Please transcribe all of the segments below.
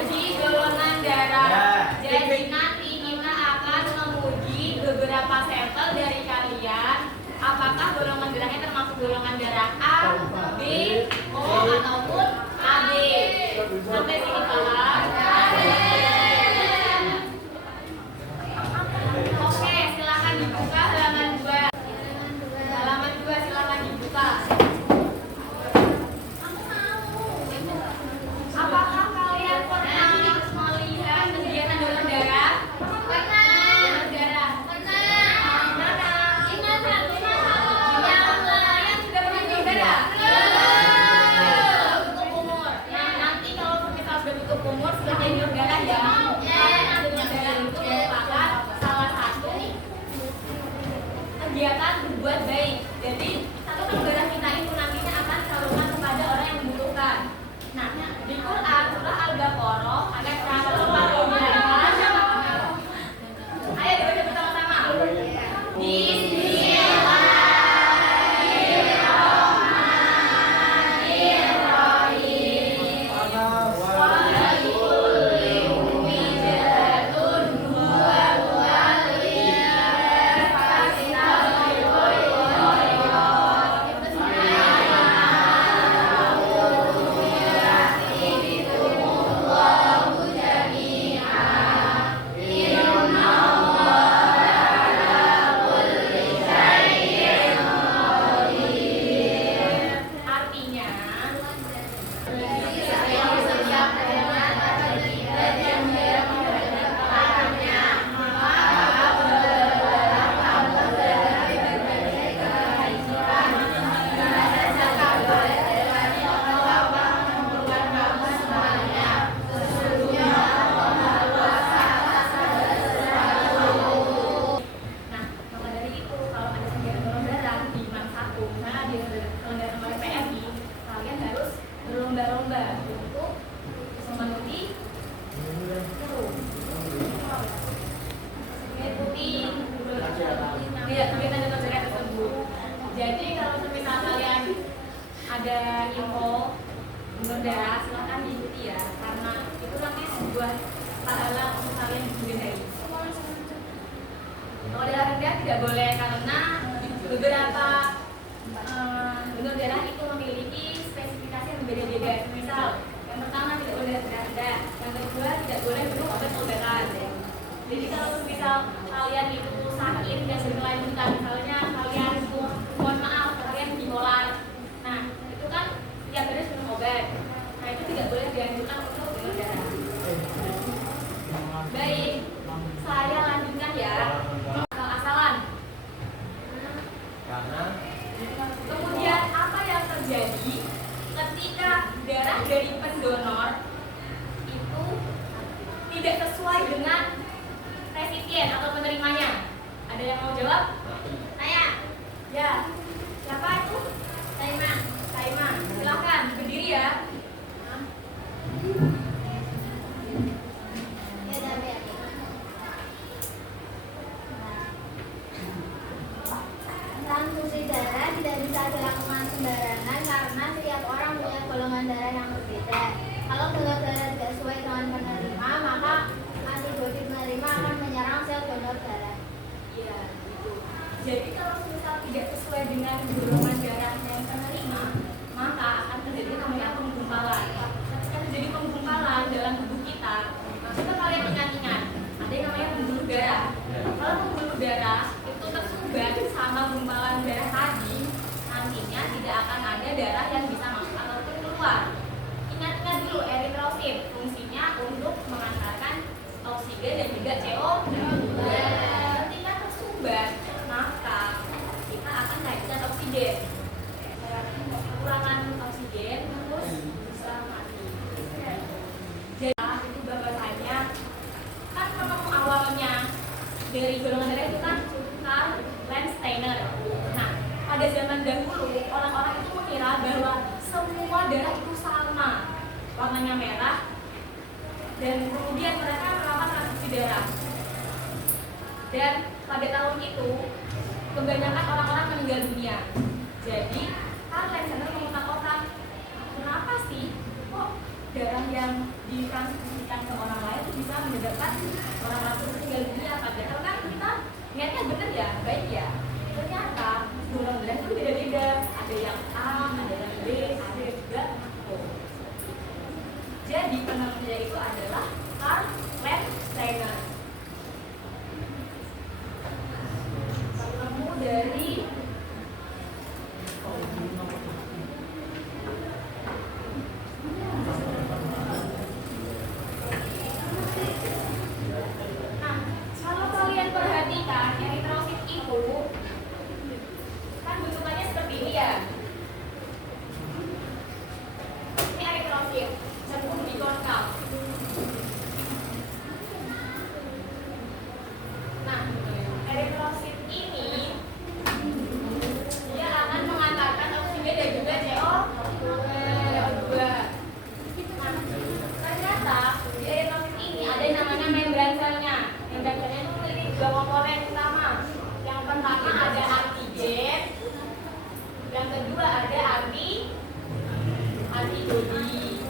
Uji golongan darah. Jadi nanti kita akan menguji beberapa sampel dari kalian. Apakah golongan darahnya termasuk golongan darah A, B, O ataupun AB. Sampai sini paham? Oke, silakan dibuka halaman 2. Halaman 2 silakan dibuka. Apakah kalian pernah melihat kegiatan donor darah? Pernah. Donor darah. Pernah. Mana? Ingat. Yang sudah pernah donor darah? Tutup umur. Nah, nanti kalau kita sudah tutup umur sudah jadi donor darah ya. Karena donor darah itu merupakan salah satu kegiatan berbuat baik. Jadi satu darah kita itu nantinya akan disalurkan kepada orang yang membutuhkan. Nah, di Quran surah Al-Baqarah ada kata-kata ayo dibaca bersama-sama. Berlomba-lomba untuk memenuhi kegiatan donor darah tersebut. Jadi kalau misal kalian ada info donor darah silahkan diikuti ya, karena itu nanti sebuah pahala untuk kalian dibiayai. Kalau darah rendah tidak boleh karena beberapa donor darah itu memiliki spesifikasi yang berbeda-beda. Misal, yang pertama tidak boleh darah rendah, yang kedua tidak boleh minum obat-obatan. Jadi kalau misal kalian itu sakit dan berkelanjutan, misalnya kalian itu, mohon maaf, kalian bipolar. Nah, itu kan tiap hari harus minum obat. Nah, itu tidak boleh dianjurkan untuk donor darah. Baik, saya lanjutkan ya. Asal-asalan. Kemudian apa yang terjadi ketika darah dari pendonor itu tidak sesuai dengan resipien atau penerimanya? Ada yang mau jawab? Saya. Ya. Siapa itu? Saima. Saima. Silakan berdiri ya. Transfusi darah tidak bisa dilakukan sembarangan karena setiap orang punya golongan darah yang berbeda. Kalau donor darah tidak sesuai dengan penerima, maka antibodi penerima akan menyerang sel donor darah. Iya, gitu. merah, dan kemudian mereka melakukan transfusi darah. Dan pada tahun itu kebanyakan orang-orang meninggal dunia. Jadi Alexander mengotak-otak, kenapa sih kok darah yang ditransfusikan ke orang lain itu bisa menyebabkan orang-orang meninggal dunia? Padahal kan kita niatnya benar ya, baik ya. Ternyata golongan darah itu beda-beda. Ada yang A, ada yang B, ada juga O. Jadi penamanya itu adalah Karl Landsteiner. Penemu dari kalau kalian perhatikan eritrosit itu kan bentukannya seperti ini ya. Ini eritrosit cenderung bikonkav. Nah, eritrosit ini dia akan mengantarkan oksigen dan juga CO2. Nah, ternyata di eritrosit ini ada yang namanya membran selnya. Membran selnya itu memiliki dua komponen utama. Yang pertama ada antigen, yang kedua ada antibodi.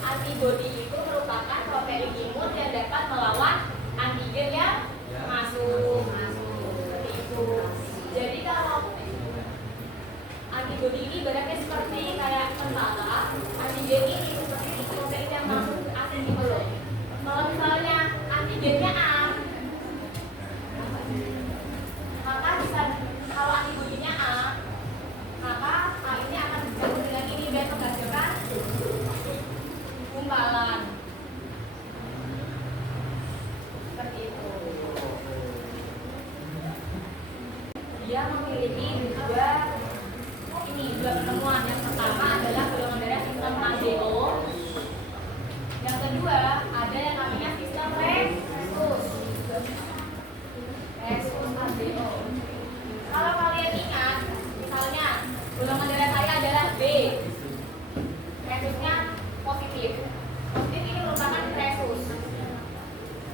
Antibodi itu merupakan protein imun yang dapat melawan antigen yang masuk. Seperti itu. Jadi kalau antibodi ini ibaratnya seperti kayak tentara, antigen ini seperti protein yang masuk ke asing gitu loh. Kalau misalnya antigennya A, maka bisa, kalau antibodinya A, maka A ini akan bergabung dengan ini dan menghasilkan gumpalan. Seperti itu. Dia memiliki dua penemuan. Yang pertama adalah golongan darah sistem ABO. Yang kedua ada yang namanya sistem Rhesus ABO. Kalau kalian ingat, misalnya golongan darah saya adalah B, Rhesusnya positif. Positif ini merupakan Rhesus.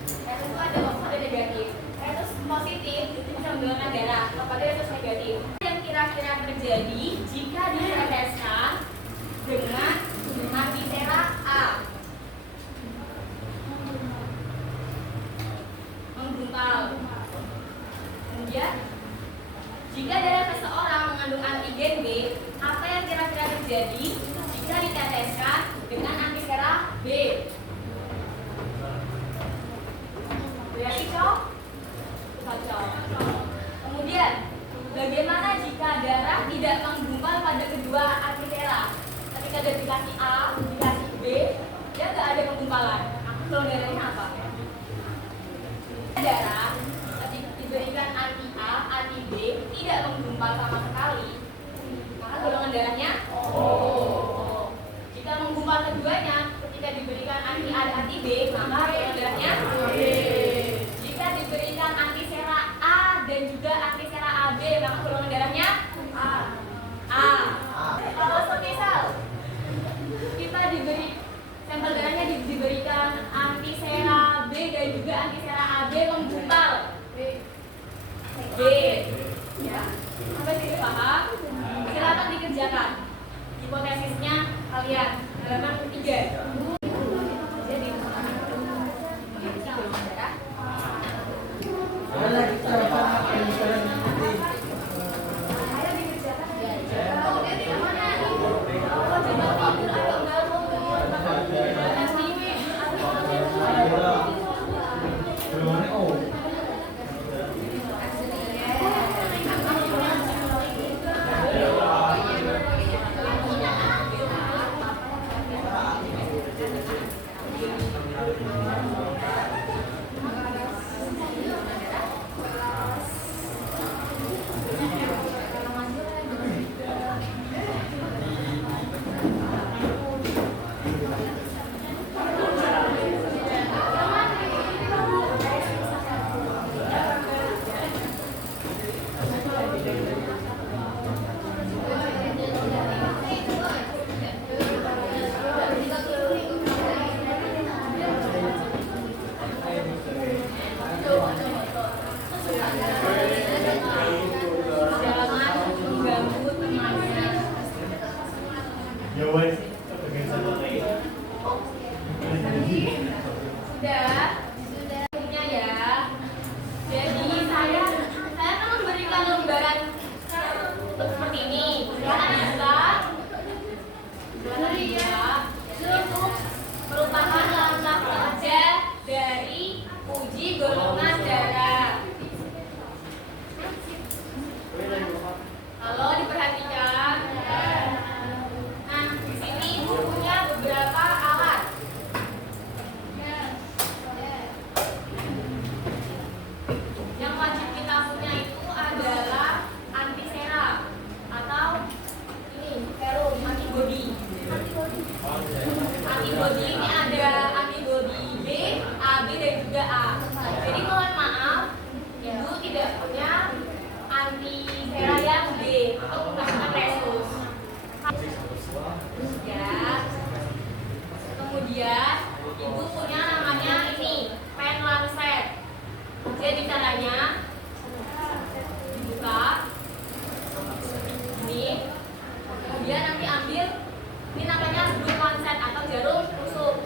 Rhesus itu ada positif ada negatif. Rhesus positif itu bisa menggolongkan darah kepada Rhesus negatif. Yang kira-kira terjadi jika diteteskan dengan antisera A, menggumpal. Kemudian jika darah seseorang mengandung antigen B, apa yang kira-kira terjadi jika diteteskan dengan antisera B? Berarti cocok. Kemudian bagaimana jika darah tidak menggumpal pada kedua antisera? Ketika ada dikasih A, dikasih B, dia nggak ada penggumpalan. Golongan darahnya apa? Darah ketika diberikan anti A, anti B tidak menggumpal sama sekali, maka golongan darahnya O. Jika menggumpal keduanya, ketika diberikan anti A dan anti B, maka golongan darahnya B. Jika diberikan antisera A dan juga antisera AB, maka golongan darahnya A. Kalau semisal kita diberi sampel darahnya diberikan antisera B dan juga antisera AB menggumpal B, ya, sampai sini paham? Silakan dikerjakan hipotesisnya kalian halaman 3. Jadi mengisi golongan darah. Ayo dikerjakan. Kemudian di mana? Oh, coba tidur, ayo bangun. Sudah. Sudah ya. Jadi saya akan memberikan lembaran seperti ini. Silakan buka. Itu merupakan langkah kerja dari uji golongan darah. Kalau diperhatikan, nah di sini ibu punya beberapa alat. Yang wajib kita punya itu adalah antisera atau ini serum antibody. Antibody ini ada antibody B, AB dan juga A. Jadi mohon maaf, ibu tidak punya antisera yang B atau menggunakan resus. Ya. Kemudian ibu punya namanya ini pen lancet. Jadi caranya dibuka ini, kemudian nanti ambil ini namanya blue lancet atau jarum tusuk.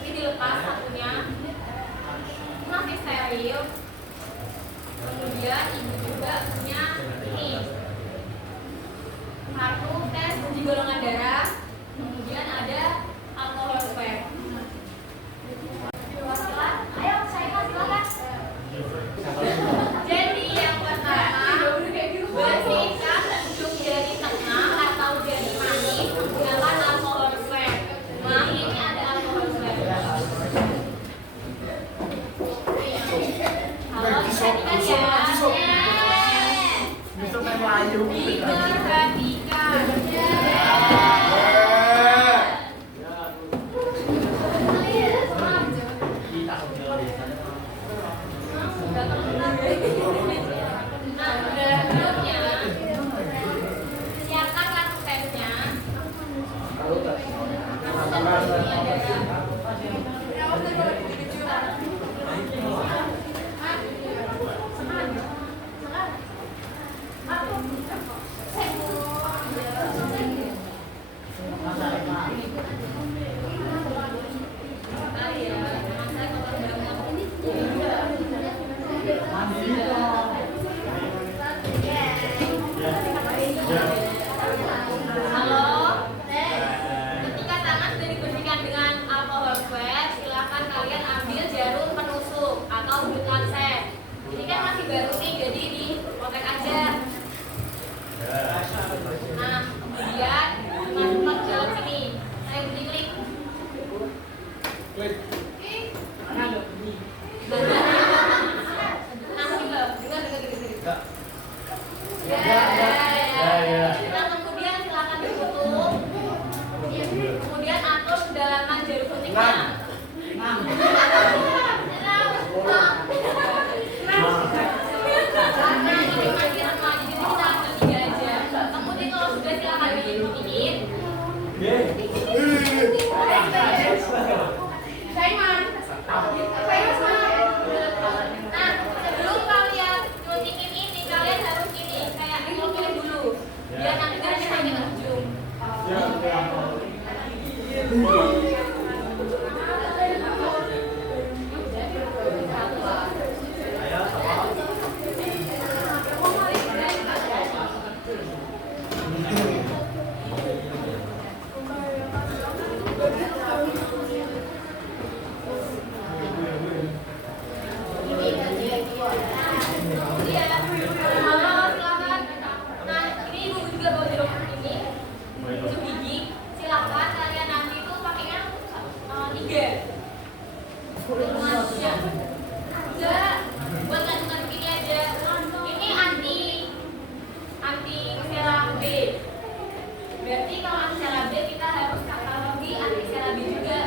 Ini dilepas satunya, ini masih steril. Kemudian ibu juga punya ini kartu tes uji golongan darah. Kemudian ada alkohol swab. Ayo saya silakan. Jadi yang pertama, bersihkan ujung jari tengah atau jari manis menggunakan alkohol swab. Nah ini ada alkohol swab. Halo, perhatikan ya. Diperhatikan. Nah, berikutnya siapkan kartu tesnya. Halo. Ketika tangan sudah dibersihkan dengan alkohol swab, silakan kalian ambil jarum penusuk atau blood lancet. Ini kan masih baru nih, jadi dipotek aja. Nah, kemudian masukkan ke dalam sini. Saya beri klik. Nah, dengar. Nah, kemudian silakan ditutup. Kemudian atur kedalaman jarum suntiknya. Karena ini masih remah, jadi kita ambil 3 aja. Kemudian kalau sudah silakan dingin. Nah, sebelum kalian nyuntikin ini, kalian harus ini kayak ngilopin dulu, biar nanti garisnya sampai ke ujung. Berarti kalau antisera B kita harus katalogi antisera B juga.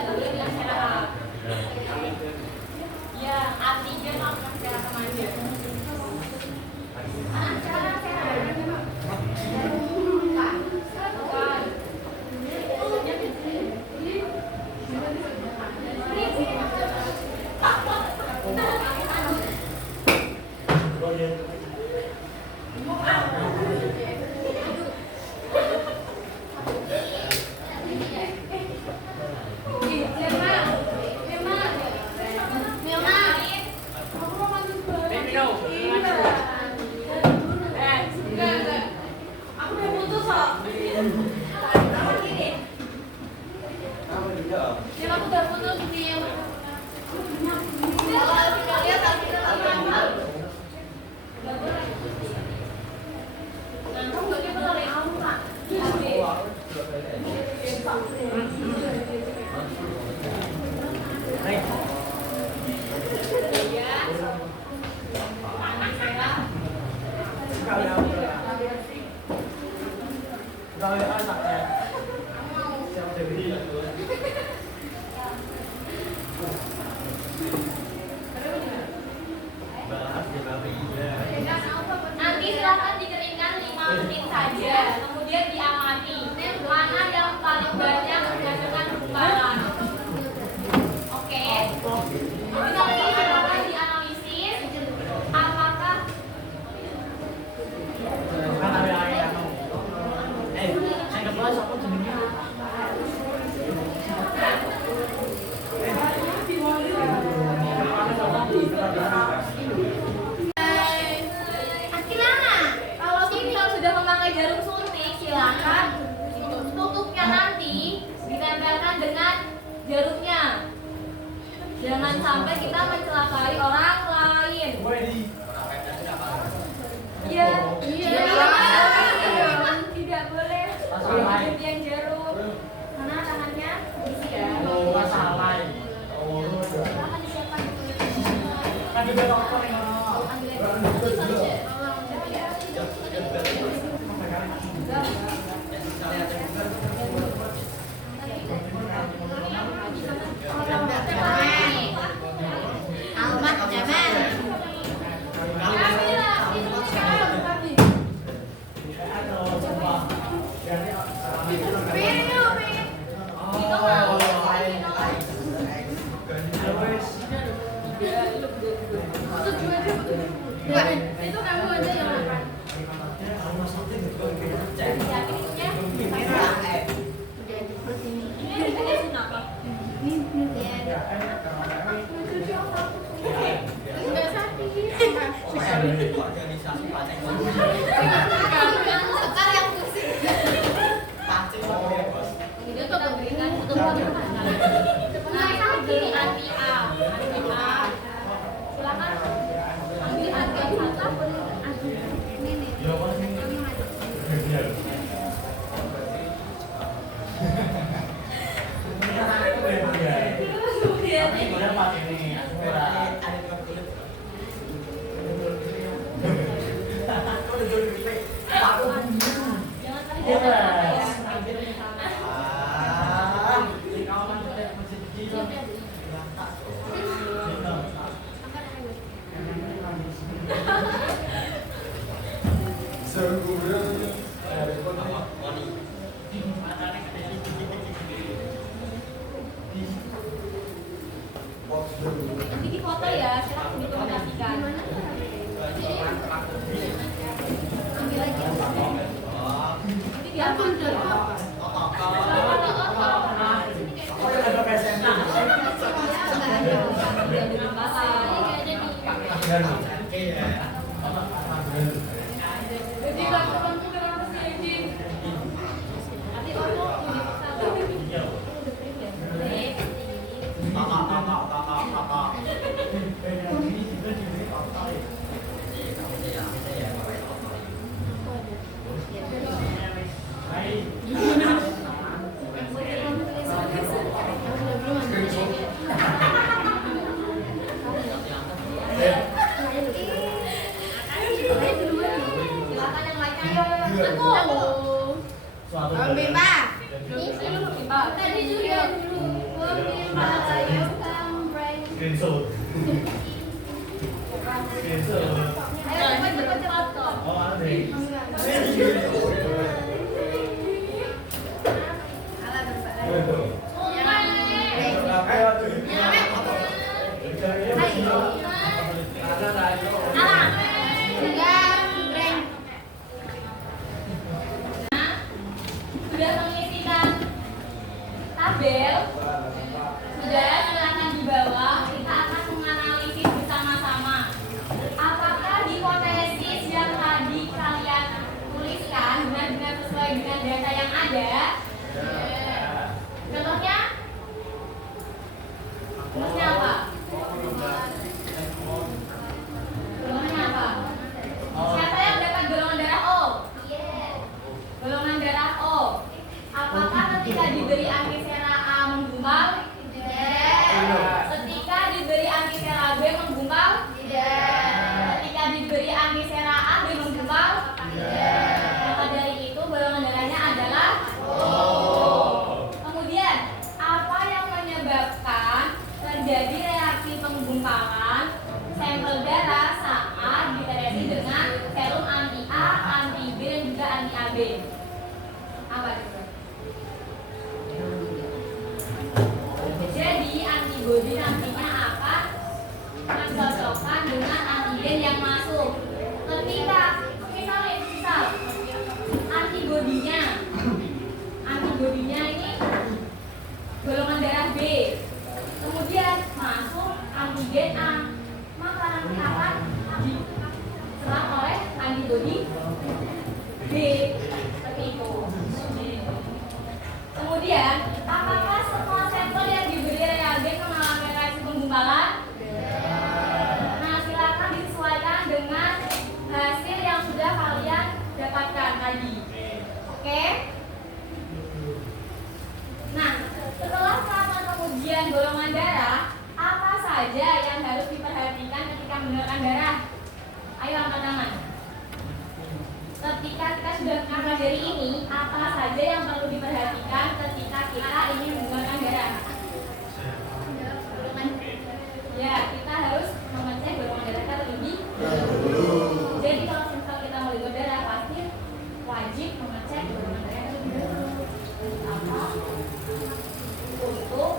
Yang aku udah putus nih. Kalau kita lihat tadi itu apa? Nggak boleh. Nah, kamu nggak boleh kamu Pak. Nanti silakan dikeringkan 5 menit saja, kemudian diamati mana yang paling banyak menghasilkan gumpalan. Oke. Nanti silakan dianalisis apakah kalau kita sudah memakai jarum suntik, silakan tutupnya nanti ditempelkan dengan jarumnya. Jangan sampai kita mencelakai orang lain. Iya. Tidak boleh. Kemudian jarum. Mana tangannya? Ya. Silakan disiapkan. Itu kamu aja yang makan. Nanti di foto ya, silahkan dikomunikasikan. Ambil lagi. Nanti diambil. Jadi lakukan kenapa sih? Nanti orang silakan yang lainnya. Ambil Pak. Tadi juga dulu. Ayo kambreng. Ayo cepat-cepat. Sudah mengisikan tabel, sudah silakan di bawah. Kita akan menganalisis bersama-sama apakah hipotesis yang tadi kalian tuliskan benar-benar sesuai dengan data yang ada. Contohnya diberi antisera A menggumpal? Tidak. Ketika diberi antisera B menggumpal? Tidak. Ketika diberi antisera A B menggumpal? Tidak. Maka dari itu golongan darahnya adalah O. Kemudian apa yang menyebabkan terjadi reaksi penggumpalan sampel darah saat diteresi dengan serum anti A, anti B dan juga anti AB? Apa itu? Jadi antibodi nantinya akan mencocokkan dengan antigen yang masuk. Ketika misal antibodinya ini golongan darah B, kemudian masuk antigen A, maka nanti akan diserang oleh antibodi B seperti itu. Kemudian apakah semua sampel yang diberi reagen mengalami reaksi penggumpalan? Nah, silakan disesuaikan dengan hasil yang sudah kalian dapatkan tadi. Oke? Nah, setelah tahapan pengujian golongan darah, apa saja yang harus diperhatikan ketika mendonorkan darah? Ayo angkat tangan. Ketika kita sudah mempelajari ini, apa saja yang perlu diperhatikan ketika kita ingin mendonorkan darah? Ya, kita harus mengecek golongan darah kita terlebih dahulu. Jadi kalau misal kita mau donor darah, pasti wajib mengecek golongan darah terlebih dahulu. Apa? Untuk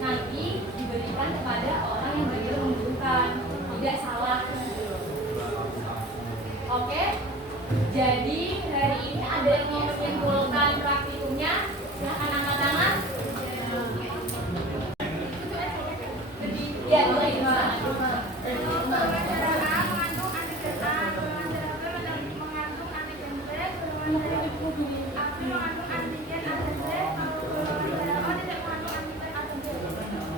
nanti diberikan kepada orang yang benar-benar membutuhkan, tidak salah. Oke? Jadi hari ini ada yang mau menyimpulkan praktikumnya? Silahkan angkat tangan. Ya, boleh.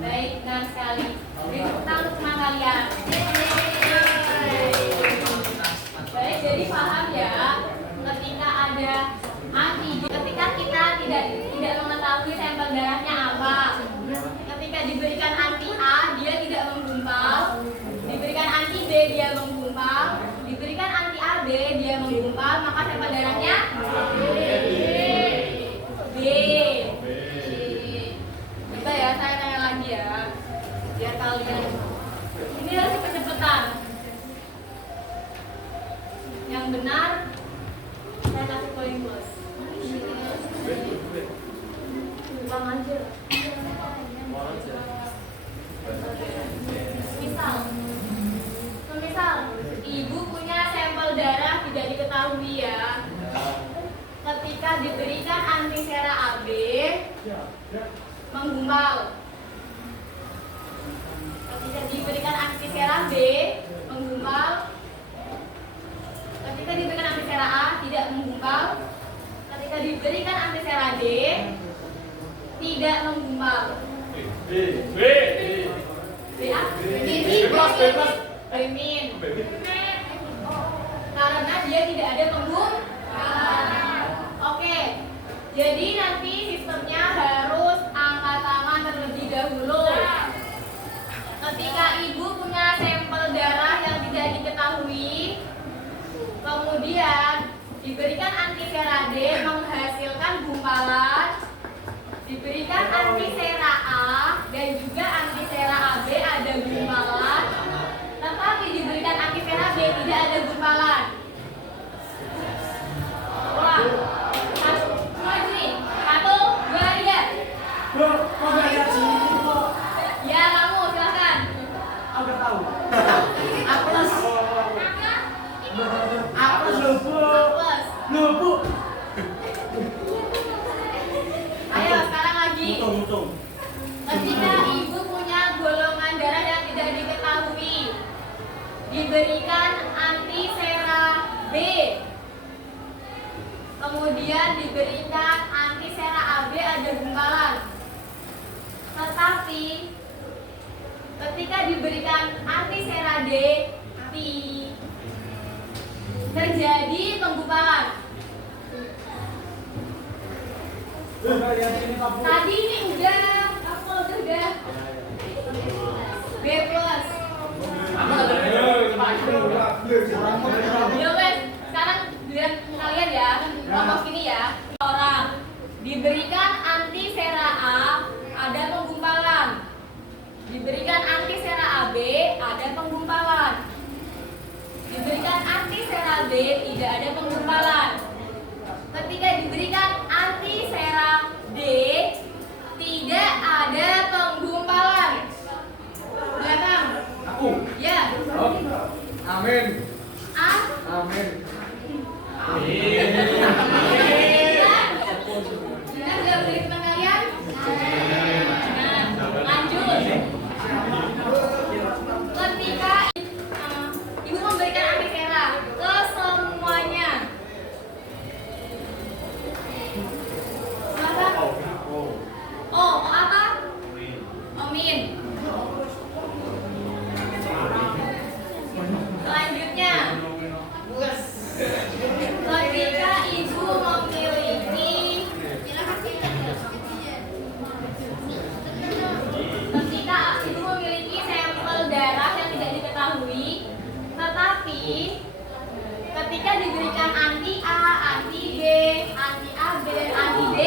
Baik, benar sekali. Beri tepuk tangan untuk teman kalian. Baik, jadi paham ya. Ketika ada ketika kita tidak mengetahui sampel darahnya apa. Ketika diberikan anti A, dia tidak menggumpal. Diberikan anti B, dia menggumpal. Diberikan anti AB, dia menggumpal. Maka sampel darahnya B. Bisa ya, saya tanya lagi ya, biar kalian. Ini hasil kecepatan. Yang benar, saya kasih poin plus. Ulang aja. Misal, ibu punya sampel darah tidak diketahui ya. Ketika diberikan antisera AB, menggumpal. Ketika diberikan antisera B, menggumpal. Ketika diberikan antisera A, tidak menggumpal. Ketika diberikan antisera D, tidak menggumpal. Karena dia tidak ada penggumpalan. Oke. Jadi nanti sistemnya harus angkat tangan terlebih dahulu. Ketika ibu punya sampel darah yang tidak diketahui, kemudian diberikan antisera D menghasilkan gumpalan, diberikan antisera A dan juga antisera AB ada gumpalan, tetapi diberikan antisera B tidak ada gumpalan. Ulang. Ya, kamu silakan. Aku tahu. Apes. Apes lobo. Apes. Lobo. Ayo sekarang lagi. Hitung. Ketika ibu punya golongan darah yang tidak diketahui, diberikan antisera B, kemudian diberikan antisera AB ada gumpalan. Tetapi ketika diberikan antisera D, terjadi penggumpalan. Yang ini Tadi ini udah, aku udah. B plus. Ya wes, sekarang lihat kalian ya, kelompok ini ya. Orang diberikan anti sera A, ada penggumpalan. Diberikan anti sera AB, ada penggumpalan. Diberikan anti sera B, tidak ada penggumpalan. Ketika diberikan anti sera D, tidak ada penggumpalan. Belakang. Aku. Ya. Amin. A. Amin. Benar nggak beli teman kalian? Nah, lanjut. Ketika ibu memberikan anti sera ke semuanya. Apa? Oh, apa? Omin. Selanjutnya, ketika ibu memiliki sampel darah yang tidak diketahui, tetapi ketika diberikan anti A, anti B, anti AB, anti D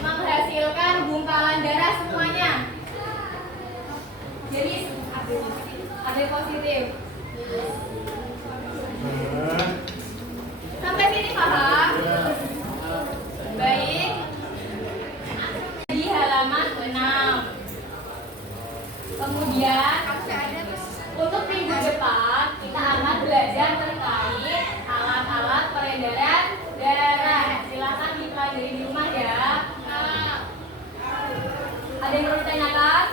menghasilkan gumpalan darah semuanya. Jadi AB positif. Sampai sini paham? Baik. Di halaman 6. Kemudian untuk minggu depan kita akan belajar terkait alat-alat peredaran darah. Silakan dipelajari di rumah ya. Ada yang perlu ditanyakan?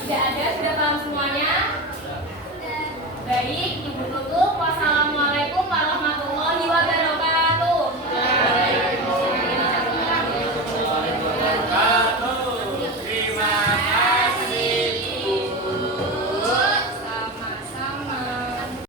Tidak ada, sudah paham semuanya? Baik, ibu tutup.